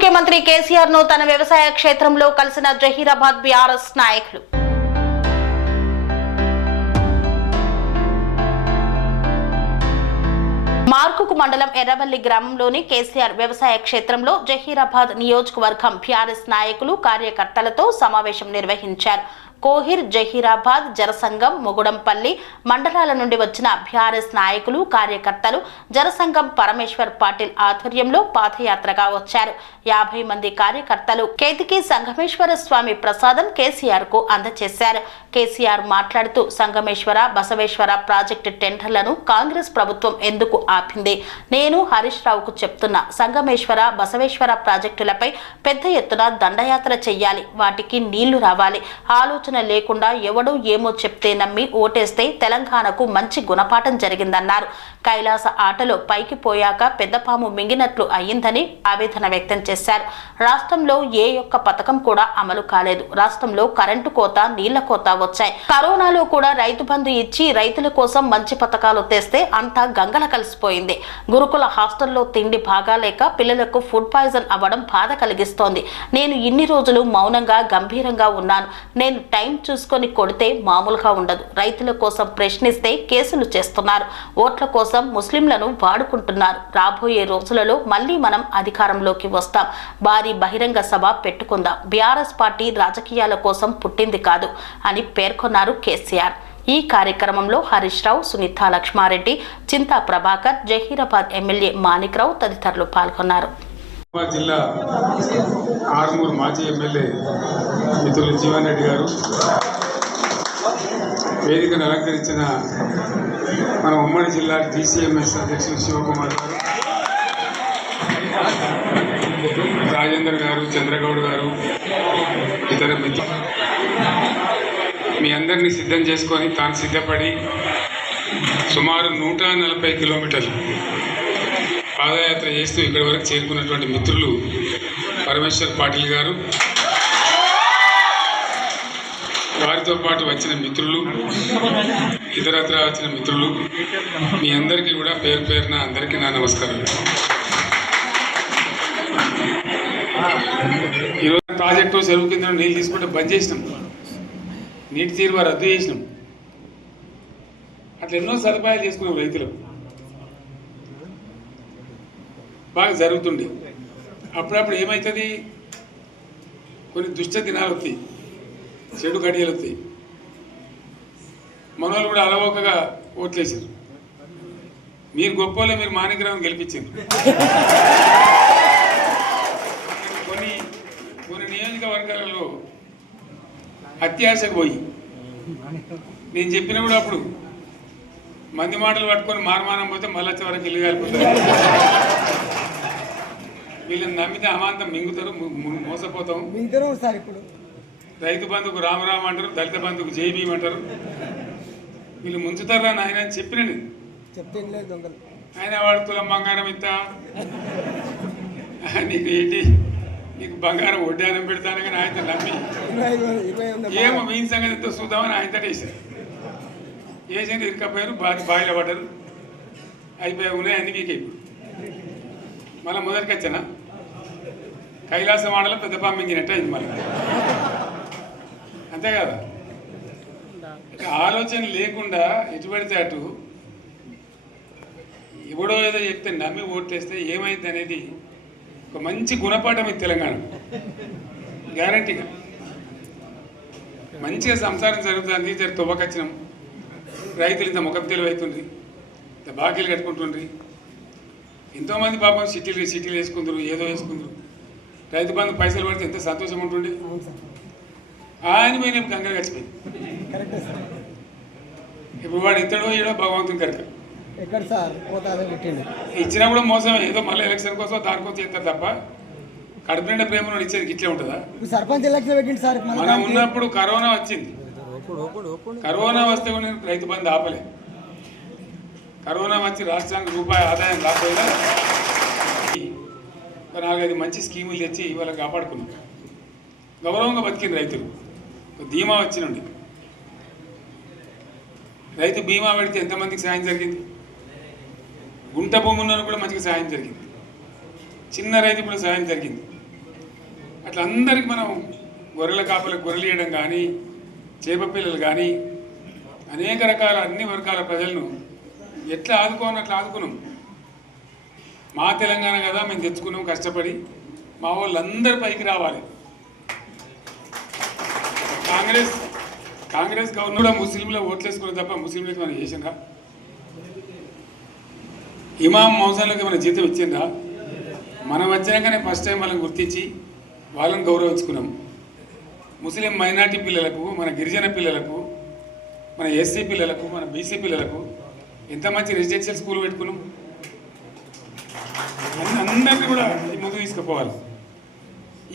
ముఖ్యమంత్రి కేసీఆర్ను తన వ్యవసాయ క్షేత్రంలో కలిసిన జహీరాబాద్ బీఆర్ఎస్ నాయకులు. మార్కుకు మండలం ఎర్రవల్లి గ్రామంలోని కేసీఆర్ వ్యవసాయ క్షేత్రంలో జహీరాబాద్ నియోజకవర్గం బీఆర్ఎస్ నాయకులు కార్యకర్తలతో సమావేశం నిర్వహించారు. కోహిర్ జహీరాబాద్ జనసంఘం ముగుడంపల్లి మండలాల నుండి వచ్చిన బీఆర్ఎస్ నాయకులు కార్యకర్తలు జనసంఘం పరమేశ్వర్ పాటిల్ ఆధ్వర్యంలో పాదయాత్రగా వచ్చారు. యాభై మంది కార్యకర్తలు కేతికి సంగమేశ్వర స్వామి ప్రసాదం కేసీఆర్కు అందజేశారు కేసీఆర్ మాట్లాడుతూ సంగమేశ్వర బసవేశ్వర ప్రాజెక్టు టెండర్లను కాంగ్రెస్ ప్రభుత్వం ఎందుకు ఆపింది? నేను హరీష్ రావుకు చెప్తున్నా సంగమేశ్వర బసవేశ్వర ప్రాజెక్టులపై పెద్ద ఎత్తున దండయాత్ర చెయ్యాలి. వాటికి నీళ్ళు రావాలి. ఆలోచన లేకుండా ఎవడో ఏమో చెప్తే నమ్మి ఓటేస్తే తెలంగాణకు మంచి గుణపాఠం జరిగిందన్నారు. కైలాస ఆటలో పైకి పోయాక పెద్దపాము మింగినట్లు అయ్యిందని ఆవేదన వ్యక్తం చేశారు. రాష్ట్రంలో ఏ యొక్క పథకం కూడా అమలు కాలేదు. రాష్ట్రంలో కరెంటు కోత నీళ్ళ కోత వచ్చాయి. కరోనాలో కూడా రైతు బంధు ఇచ్చి రైతుల కోసం మంచి పథకాలు తెస్తే అంతా గంగల కలిసిపోయింది. గురుకుల హాస్టల్లో తిండి బాగాలేక పిల్లలకు ఫుడ్ పాయిజన్ అవ్వడం బాధ కలిగిస్తోంది. నేను ఇన్ని రోజులు మౌనంగా గంభీరంగా ఉన్నాను. నేను టైం చూసుకొని కొడితే మామూలుగా ఉండదు. రైతుల కోసం ప్రశ్నిస్తే కేసులు చేస్తున్నారు. ఓట్ల కోసం ముస్లింలను వాడుకుంటున్నారు. రాబోయే రోజులలో మళ్ళీ మనం అధికారంలోకి వస్తాం. భారీ బహిరంగ సభ పెట్టుకుందాం. బీఆర్ఎస్ పార్టీ రాజకీయాల కోసం పుట్టింది కాదు అని పేర్కొన్నారు కేసీఆర్. ఈ కార్యక్రమంలో హరీష్ రావు సునీత లక్ష్మారెడ్డి చింతా ప్రభాకర్ జహీరాబాద్ ఎమ్మెల్యే మాణిక్రావు తదితరులు పాల్గొన్నారు. జిల్లా ఆర్మూర్ మాజీ ఎమ్మెల్యే మిత్రులు జీవన్ రెడ్డి గారు వేదికను అలంకరించిన మన ఉమ్మడి జిల్లా టీసీఎంఎస్ అధ్యక్షులు శివకుమార్ గారు రాజేందర్ గారు చంద్రగౌడ్ గారు ఇతర మిత్రులు మీ అందరినీ సిద్ధం చేసుకొని తాను సిద్ధపడి సుమారు నూట నలభై కిలోమీటర్లు పాదయాత్ర చేస్తూ ఇక్కడి వరకు చేరుకున్నటువంటి మిత్రులు పరమేశ్వర్ పాటిల్ గారు వారితో పాటు వచ్చిన మిత్రులు ఇతరత్ర వచ్చిన మిత్రులు మీ అందరికీ కూడా పేరు పేరున అందరికీ నా నమస్కారం ఈరోజు ప్రాజెక్టు చెరువు కింద నీళ్ళు తీసుకుంటే బంద్ చేసినాం. నీటి తీరువ రద్దు చేసినాం. అట్లా ఎన్నో సదుపాయాలు చేసుకున్నాం రైతులు బాగా జరుగుతుండే. అప్పుడప్పుడు ఏమవుతుంది కొన్ని దుష్ట దినాలు వస్తాయి. చెడు గడియలు వస్తాయి. కూడా అలవోకగా ఓట్లేసారు మీరు గొప్పలే మీరు మాణిగ్రహం గెలిపించారు. కొన్ని కొన్ని నియోజకవర్గాలలో అత్యాశకు పోయి. నేను చెప్పిన కూడా అప్పుడు మంది మాటలు పట్టుకొని మారమానం పోతే మళ్ళీ వచ్చే ఇల్లు కాలిపోతారు. వీళ్ళని నమ్మితే అమాంతం మింగుతారు మోసపోతాం. సార్ ఇప్పుడు. రైతు బంధుకు రామరామ అంటారు దళిత బంధుకు జై భీమ్ అంటారు. వీళ్ళు ముంచుతారా నాయన అని చెప్పిన ఆయన వాడు తులం బంగారం ఇంత నీకు ఏంటి? నీకు బంగారం వడ్డానం పెడతాను కానీ ఆయన నమ్మి. ఏమో మీ సంగతి ఎంతో చూద్దామని ఆయన వేసారు వేసింది ఇరుకపోయారు బాగా బాయిలో పడ్డారు. అయిపోయి ఉన్నాయి అన్ని వీకే ఇప్పుడు మళ్ళీ మొదటికి వచ్చానా? కైలాస మాడలో పెద్ద పంపించినట్టు అయింది మళ్ళీ. అంతే కదా? ఆలోచన లేకుండా ఎటు పడితే అటు. ఎవడో ఏదో చెప్తే నమ్మి ఓట్లేస్తే ఏమైంది అనేది ఒక మంచి గుణపాఠం ఇది తెలంగాణ. గ్యారంటీగా. మంచిగా సంసారం జరుగుతుంది. జర తువ్వకచ్చినాం. రైతులు ఇంత ముఖం తెలివైతుండ్రి. ఇంత బాకీలు కట్టుకుంటుండ్రి. ఎంతోమంది పాపం సిటీలు సిటీలు వేసుకుందరు ఏదో వేసుకుందరు. రైతు బంధు పైసలు పడితే ఎంత సంతోషం ఉంటుండే? అవును సార్ ఆయన పోయిన గంగలు గడిచిపోయింది కరెక్టే సార్. ఇప్పుడు వాడు ఇతడో ఏడో భగవంతుని కనుక. ఎక్కడ సార్? ఇచ్చినా కూడా మోసమే. ఏదో మళ్ళీ ఎలక్షన్ కోసం దానికోసం చేస్తారు తప్ప కడుపు నిండా ప్రేమను ఇచ్చేది ఇట్లే ఉంటుందా? సర్పంచ్ ఎలక్షన్ పెట్టిండు సార్ మనం ఉన్నప్పుడు కరోనా వచ్చింది. కరోనా వస్తే కూడా నేను రైతు బంధు ఆపలే. కరోనా వచ్చి రాష్ట్రానికి రూపాయి ఆదాయం రాకపోయినా ఒక నాలుగైదు మంచి స్కీములు తెచ్చి ఇవాళ కాపాడుకున్నాం. గౌరవంగా బతికిన రైతులు. ధీమా వచ్చినండి. రైతు బీమా పెడితే ఎంతమందికి సాయం జరిగింది? గుంట భూమి ఉన్న కూడా మంచిగా సాయం జరిగింది. చిన్న రైతు కూడా సాయం జరిగింది. అట్లా అందరికి మనం గొర్రెల కాపలకు గొర్రెలు ఇవ్వడం కానీ చేప పిల్లలు కానీ అనేక రకాల అన్ని వర్గాల ప్రజలను ఎట్లా ఆదుకోని అట్లా ఆదుకున్నాం. మా తెలంగాణ కదా మేము తెచ్చుకున్నాం కష్టపడి మా వాళ్ళందరి పైకి రావాలి. కాంగ్రెస్ కాంగ్రెస్ గవర్నర్ కూడా ముస్లింలు ఓట్లేసుకున్న తప్ప ముస్లింలకి మనం చేసిండ్రా? ఇమాం మౌసాలకి మన జీతం ఇచ్చిండ్రా? మనం వచ్చినాకనే ఫస్ట్ టైం వాళ్ళని గుర్తించి వాళ్ళని గౌరవించుకున్నాం. ముస్లిం మైనార్టీ పిల్లలకు మన గిరిజన పిల్లలకు మన ఎస్సీ పిల్లలకు మన బీసీ పిల్లలకు ఎంత మంచి రెసిడెన్షియల్ స్కూల్ పెట్టుకున్నాం? అందరినీ కూడా ఈ ముందు తీసుకుపోవాలి.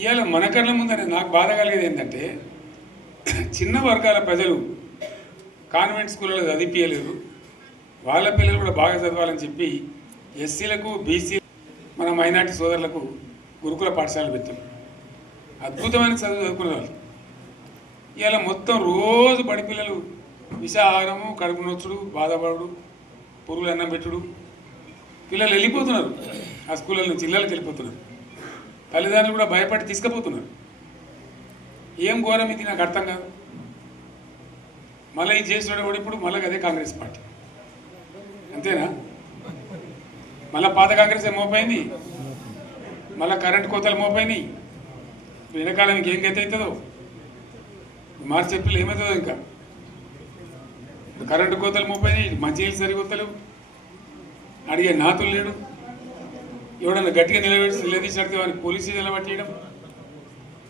ఇవాళ మన కళ్ళ ముందర నాకు బాధ కలిగేది ఏంటంటే చిన్న వర్గాల ప్రజలు కాన్వెంట్ స్కూళ్ళలో చదివిపించలేరు వాళ్ళ పిల్లలు కూడా బాగా చదవాలని చెప్పి ఎస్సీలకు బీసీ మన మైనార్టీ సోదరులకు గురుకుల పాఠశాలలు పెట్టాం అద్భుతమైన చదువు చదువుకునే వాళ్ళు. ఇవాళ మొత్తం రోజు బడి పిల్లలు విషాహారము కడుపు నొచ్చుడు బాధపడుడు పురుగులు అన్నం పెట్టుడు. పిల్లలు వెళ్ళిపోతున్నారు. ఆ స్కూళ్ళ నుంచి ఇళ్ళకి వెళ్ళిపోతున్నారు. తల్లిదండ్రులు కూడా భయపడి తీసుకుపోతున్నారు. ఏం ఘోరం ఇది నాకు అర్థం కాదు. మళ్ళీ ఇది చేసినాడు కూడా ఇప్పుడు మళ్ళీ అదే కాంగ్రెస్ పార్టీ. అంతేనా? మళ్ళీ పాత కాంగ్రెస్ మోపోయింది మళ్ళీ కరెంట్ కోతలు మోపోయినాయి వెనకాలం ఇంకేం గతి అవుతుందో? మార్చి ఏప్రిల్ ఏమవుతుందో ఇంకా? కరెంటు కోతలు మోపోయినాయి మంచినీళ్ళు సరికొత్తలు అడిగే నాతులు లేడు. ఎవడన్నా గట్టిగా నిలబెట్టి నిలదీసినడితే వాడిని పోలీసు నిలబట్టేయడం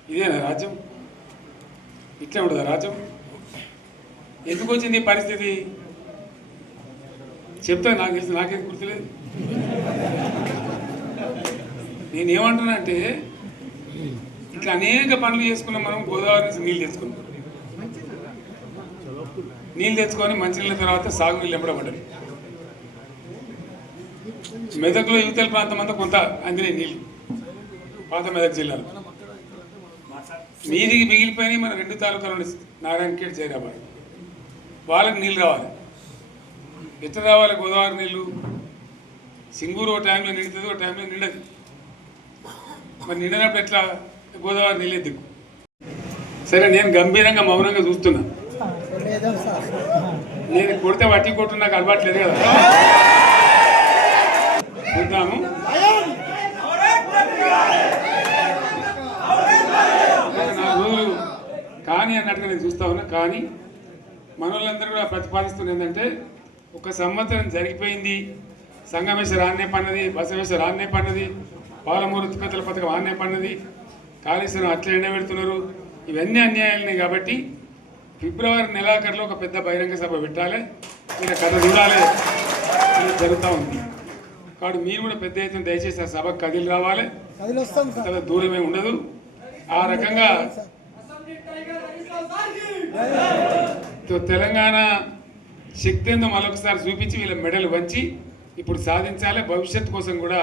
ఇదేనా రాజ్యం? ఇట్లా ఉండదా రాజ్యం ఎందుకు వచ్చింది ఈ పరిస్థితి? చెప్తా నాకు తెలిసి నాకేం గుర్తులేదు. నేనేమంటున్నా అంటే ఇట్లా అనేక పనులు చేసుకున్నాం మనం గోదావరి నుంచి నీళ్ళు తెచ్చుకున్నాం. నీళ్ళు తెచ్చుకొని మంచినీళ్ళ తర్వాత సాగు నీళ్ళు ఎంబడబడ్డారు మెదక్లో యువతల ప్రాంతం అంతా కొంత అందినాయి నీళ్ళు. పాత మెదక్ జిల్లాలో. మీదికి మిగిలిపోయినాయి మన రెండు తాలూకాలు నారాయణఖేడ్ జైరాబాద్. వాళ్ళకి నీళ్ళు రావాలి. ఎట్లా రావాలి? గోదావరి నీళ్ళు. సింగూరు ఒక టైంలో నిండుతుంది ఒక టైంలో నిండదు. మరి నిండినప్పుడు ఎట్లా గోదావరి నీళ్ళే దిక్కు సరే నేను గంభీరంగా మౌనంగా చూస్తున్నా. నేను కొడితే వట్టి కొట్టు నాకు అలవాట్లేదు కదా. చూద్దాము నాలుగు రోజులు కానీ అన్నట్టుగా నేను చూస్తా ఉన్నా. కానీ మనోళ్ళందరూ కూడా ప్రతిపాదిస్తుంది ఏంటంటే ఒక సంవత్సరం జరిగిపోయింది సంగమేశ్వర ఆన్నే పన్నది బసవేశ్వర ఆన్నే పన్నది పాలమూరు ఉత్పత్తుల పథకం ఆన్నే పన్నది కాళేశ్వరం అట్లా ఎండబెడుతున్నారు ఇవన్నీ అన్యాయాలని కాబట్టి ఫిబ్రవరి నెలాఖరులో ఒక పెద్ద బహిరంగ సభ పెట్టాలి. మీరు కథ చూడాలి. జరుగుతూ ఉంది. కాబట్టి మీరు కూడా పెద్ద ఎత్తున దయచేసి ఆ సభకు కదిలి రావాలి. దూరమే ఉండదు. ఆ రకంగా తెలంగాణ శక్తి ఏందో మరొకసారి చూపించి వీళ్ళ మెడలు వంచి ఇప్పుడు సాధించాలి. భవిష్యత్తు కోసం కూడా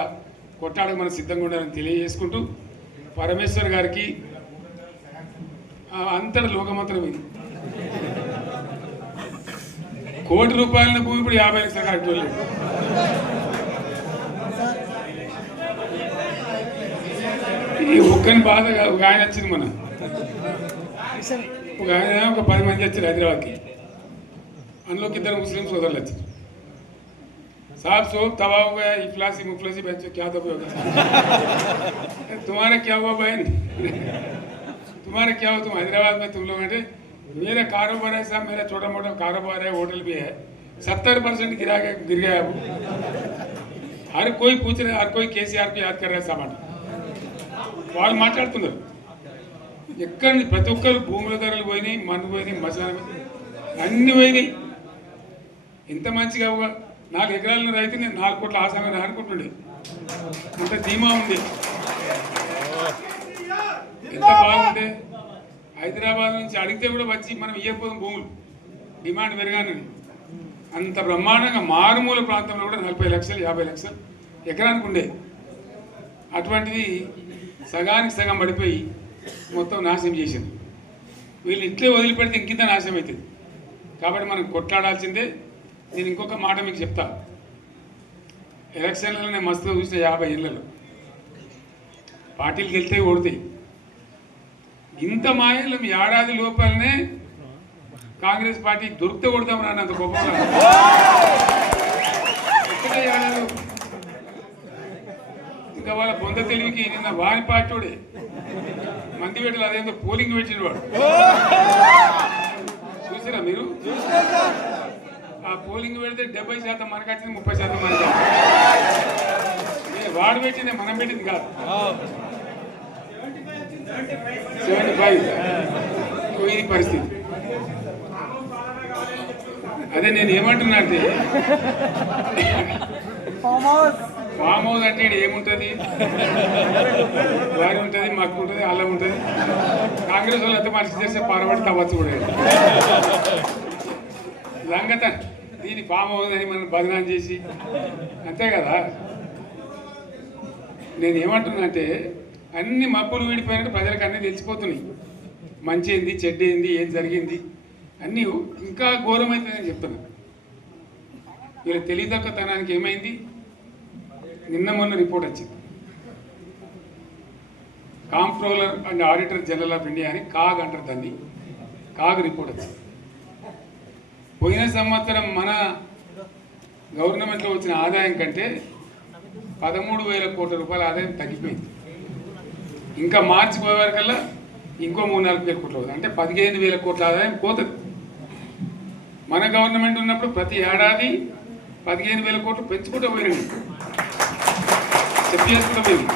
కొట్టాడకు మనం సిద్ధంగా ఉండాలని తెలియజేసుకుంటూ పరమేశ్వర్ గారికి ఆ, అంతటి లోకమంత్రం ఇది. కోటి రూపాయల భూమి ఇప్పుడు యాభై లక్షల కట్టలేదు ఈ ఒక్కని బాధ కాదు. ఒక ఆయన వచ్చింది మన ఒక ఆయన ఒక పది మంది వచ్చారు హైదరాబాద్కి అందులోకి ఇద్దరు ముస్లిం సోదరులు వచ్చారు साहब सो तबाह हो गया इफलासी मुफलसी बच्चों क्या दबे हो गया तुम्हारा क्या हुआ बहन तुम्हारा क्या हुआ तुम हैदराबाद में तुम लोग हैं मेरा कारोबार है साहब मेरा छोटा मोटा कारोबार है होटल भी है सत्तर परसेंट गिरा गया गिर गया अब हर कोई पूछ रहे हर कोई केसीआर को याद कर रहा है सामान వాళ్ళు మాట్లాడుతున్నారు. ఎక్కడ నుంచి ప్రతి ఒక్కరు భూముల ధరలు పోయినాయి మన్ను పోయినాయి మసాలా అన్ని పోయినాయి. ఎంత మంచిగా ఒక నాలుగు ఎకరాల రైతు నేను నాలుగు కోట్ల ఆశాగా అనుకుంటుండే అంత ధీమా ఉంది ఎంత బాగుంటే హైదరాబాద్ నుంచి అడిగితే కూడా వచ్చి మనం ఇవ్వకపోదాం భూములు. డిమాండ్ పెరగానని అంత బ్రహ్మాండంగా మారుమూల ప్రాంతంలో కూడా నలభై లక్షలు యాభై లక్షలు ఎకరానికి ఉండే. అటువంటిది సగానికి సగం పడిపోయి మొత్తం నాశనం చేసింది. వీళ్ళు ఇట్లే వదిలిపెడితే ఇంకింత నాశనం అవుతుంది కాబట్టి మనం కొట్లాడాల్సిందే. నేను ఇంకొక మాట మీకు చెప్తా. ఎలక్షన్లలో నేను మస్తుగా చూసిన యాభై ఏళ్ళలో. పార్టీలు గెలితే ఓడతాయి. ఇంత మాయలం ఏడాది లోపలనే కాంగ్రెస్ పార్టీ దొరికితే కొడతాం గొప్పగా ఒక్కటే ఏడాది. ఇంకా వాళ్ళ పొంద తెలివికి నిన్న వారి పార్టీడే. మంది పెట్టలు అదేందో పోలింగ్ పెట్టిన వాడు. చూసారా మీరు? ఆ పోలింగ్ పెడితే డెబ్బై శాతం మనకు వచ్చింది ముప్పై శాతం మనకి వాడు పెట్టింది మనం పెట్టింది కాదు. Seventy five. ఇది పరిస్థితి. అదే నేను ఏమంటున్నా అంటే ఫామ్ హౌస్ అంటే ఏముంటుంది? వారి ఉంటుంది మాకు ఉంటుంది అల్లం ఉంటుంది కాంగ్రెస్ వాళ్ళు ఎంత మనిషి చేస్తే పారబడి తవ్వచ్చు కూడా. లంగత దీని ఫామ్ హౌస్ అని మనం బదనాం చేసి అంతే కదా? నేను ఏమంటున్నానంటే అన్ని మప్పులు విడిపోయినట్టు ప్రజలకు అన్నీ తెలిసిపోతున్నాయి. మంచి ఏంది చెడ్డ ఏంది ఏం జరిగింది? అన్నీ ఇంకా ఘోరమైతుందని చెప్తున్నా. వీళ్ళ తెలియదక్కతనానికి ఏమైంది? నిన్న మొన్న రిపోర్ట్ వచ్చింది. Comptroller and auditor general of India అని కాగ్ అంటారు దాన్ని. కాగ్ రిపోర్ట్ వచ్చింది. పోయిన సంవత్సరం మన గవర్నమెంట్లో వచ్చిన ఆదాయం కంటే పదమూడు వేల కోట్ల రూపాయల ఆదాయం తగ్గిపోయింది. ఇంకా మార్చి పోయేవారికల్లా ఇంకో మూడు నాలుగు వేల కోట్లు అవుతుంది అంటే పదిహేను వేల కోట్ల ఆదాయం పోతుంది. మన గవర్నమెంట్ ఉన్నప్పుడు ప్రతి ఏడాది పదిహేను వేల కోట్లు పెంచుకుంటూ పోయినాయి చెప్పేస్తున్నాం మేము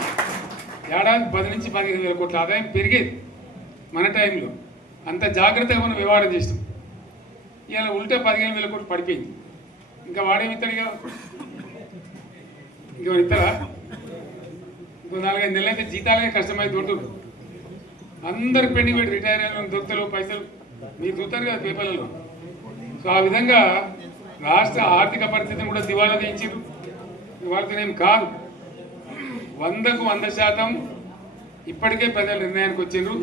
ఏడాది పది నుంచి పదిహేను వేల కోట్ల ఆదాయం పెరిగేది మన టైంలో అంత జాగ్రత్తగా మనం వ్యవహారం చేస్తాం. ఇవాళ ఉల్టా పదిహేను వేల కోట్లు పడిపోయింది. ఇంకా వాడేమి ఇస్తాడుగా ఇంకా? ఇస్తారా ఇంకో నాలుగైదు నెలలైతే జీతాలే కష్టమై దొరుకుతుంది అందరు పెండింగ్ పెట్టి రిటైర్ అయిన వాళ్ళు దొరుకుతారు పైసలు. మీరు చూస్తారు కదా పేపర్లలో. సో ఆ విధంగా రాష్ట్ర ఆర్థిక పరిస్థితిని కూడా దివాలా తీయించారు ఇవాళతోనేం కాదు. వందకు వంద శాతం ఇప్పటికే ప్రజల నిర్ణయానికి వచ్చిండ్రు.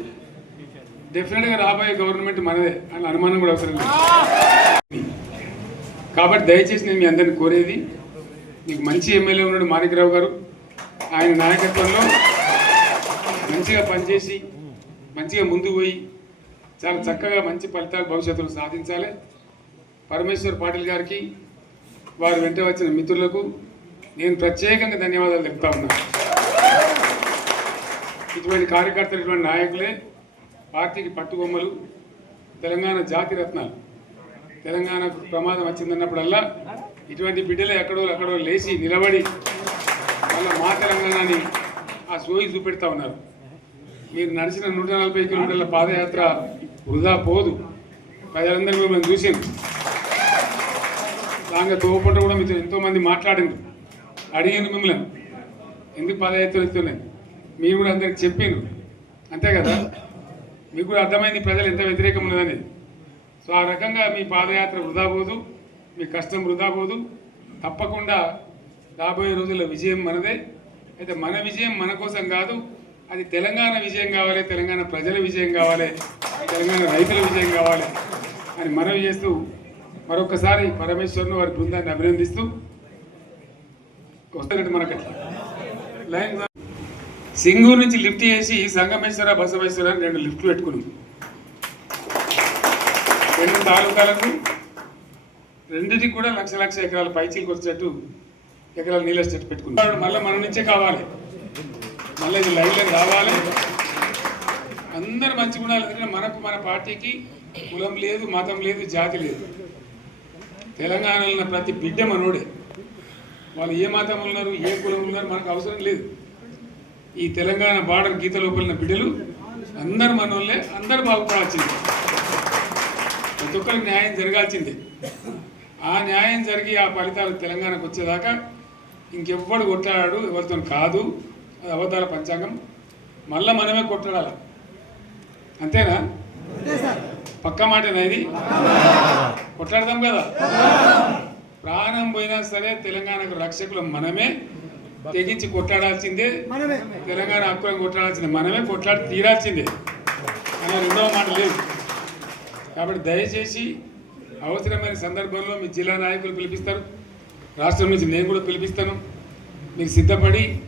డెఫినెట్గా రాబోయే గవర్నమెంట్ మనదే అని అనుమానం కూడా అవసరం లేదు. కాబట్టి దయచేసి నేను మీ అందరిని కోరేది మీకు మంచి ఎమ్మెల్యే ఉన్నాడు మాణిక్రావు గారు. ఆయన నాయకత్వంలో మంచిగా పనిచేసి మంచిగా ముందుకు పోయి చాలా చక్కగా మంచి ఫలితాలు భవిష్యత్తులో సాధించాలి. పరమేశ్వర్ పాటిల్ గారికి వారు వెంట వచ్చిన మిత్రులకు నేను ప్రత్యేకంగా ధన్యవాదాలు చెప్తా ఉన్నాను ఇటువంటి కార్యకర్తలు ఇటువంటి నాయకులే పార్టీకి పట్టుబొమ్మలు తెలంగాణ జాతి రత్నాలు. తెలంగాణకు ప్రమాదం వచ్చిందన్నప్పుడల్లా ఇటువంటి బిడ్డలు ఎక్కడో ఎక్కడో లేచి నిలబడి వాళ్ళ మా తెలంగాణని ఆ సోయి చూపెడతా ఉన్నారు. మీరు నడిచిన నూట నలభై కిలోమీటర్ల పాదయాత్ర వృధా పోదు. ప్రజలందరూ మిమ్మల్ని చూసిండ్రు. దాంట్లో తోపంట కూడా మీతో ఎంతోమంది మాట్లాడిండ్రు. మిమ్మల్ని. ఎందుకు పాదయాత్రలు ఇస్తున్నాయి మీరు కూడా అందరికి చెప్పిండు అంతే కదా? మీకు కూడా అర్థమైంది ప్రజలు ఎంత వ్యతిరేకం ఉన్నదని. సో ఆ రకంగా మీ పాదయాత్ర వృధా పోదు మీ కష్టం వృధా పోదు. తప్పకుండా రాబోయే రోజుల్లో విజయం మనదే. అయితే మన విజయం మన కోసం కాదు అది తెలంగాణ విజయం కావాలి తెలంగాణ ప్రజల విజయం కావాలి తెలంగాణ రైతుల విజయం కావాలి అని మనవి చేస్తూ మరొకసారి పరమేశ్వర్ను వారి బృందాన్ని అభినందిస్తూ వస్తారంటే మనకి సింగూరు నుంచి లిఫ్ట్ చేసి సంగమేశ్వర బసవేశ్వర అని రెండు లిఫ్ట్లు పెట్టుకున్నాం. రెండు తాలూకాలకు రెండింటికి కూడా లక్ష లక్ష ఎకరాల పైచీలకు వచ్చేటట్టు ఎకరాల నీళ్ళ స్టెట్ పెట్టుకున్నాం. మళ్ళీ మన నుంచే కావాలి. మళ్ళీ ఇది లైన్లో రావాలి. అందరు మంచి గుణాలు ఎందుకంటే మనకు మన పార్టీకి కులం లేదు మతం లేదు జాతి లేదు. తెలంగాణలో ఉన్న ప్రతి బిడ్డ మనోడే. వాళ్ళు ఏ మతం ఉన్నారు ఏ కులం ఉన్నారు మనకు అవసరం లేదు. ఈ తెలంగాణ బార్డర్ గీత లోపలిన బిడ్డలు అందరు మనోళ్ళే అందరు బాగుపడాల్సిందే. ప్రతి ఒక్కరికి న్యాయం జరగాల్సిందే. ఆ న్యాయం జరిగి ఆ ఫలితాలు తెలంగాణకు వచ్చేదాకా ఇంకెవ్వడు కొట్లాడాడు ఎవరితో కాదు. అది అబద్ధాల పంచాంగం. మళ్ళా మనమే కొట్లాడాలి? అంతేనా? పక్క మాటేనా ఇది? కొట్లాడదాం కదా? ప్రాణం పోయినా సరే తెలంగాణకు రక్షకులు మనమే. తెగించి కొట్లాడాల్సిందే. తెలంగాణ హక్కులను కొట్లాడాల్సిందే. మనమే కొట్లాడి తీరాల్సిందే. అనే రెండవ మాట లేదు. కాబట్టి దయచేసి అవసరమైన సందర్భంలో మీ జిల్లా నాయకులు పిలిపిస్తారు. రాష్ట్రం నుంచి నేను కూడా పిలిపిస్తాను. మీకు సిద్ధపడి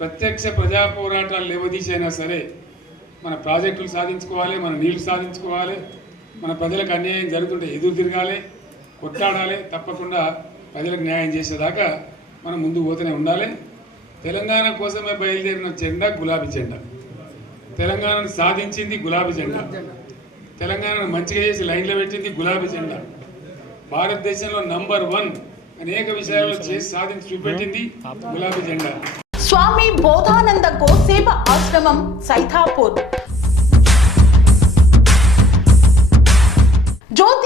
ప్రత్యక్ష ప్రజా పోరాటాలు లేవదీసైనా సరే మన ప్రాజెక్టులు సాధించుకోవాలి మన నీళ్ళు సాధించుకోవాలి మన ప్రజలకు అన్యాయం జరుగుతుంటే ఎదురు తిరగాలి. కొట్లాడాలి తప్పకుండా ప్రజలకు న్యాయం చేసేదాకా మనం ముందు పోతూనే ఉండాలి. తెలంగాణ కోసమే బయలుదేరిన జెండా గులాబీ జెండా తెలంగాణను సాధించింది గులాబీ జెండా తెలంగాణను మంచిగా చేసి లైన్లో పెట్టింది గులాబీ జెండా భారతదేశంలో నంబర్ వన్ అనేక విషయాల్లో చేసి సాధించి చూపెట్టింది గులాబీ జెండా స్వామి బోధానంద గోసేవ ఆశ్రమం సైథాపూర్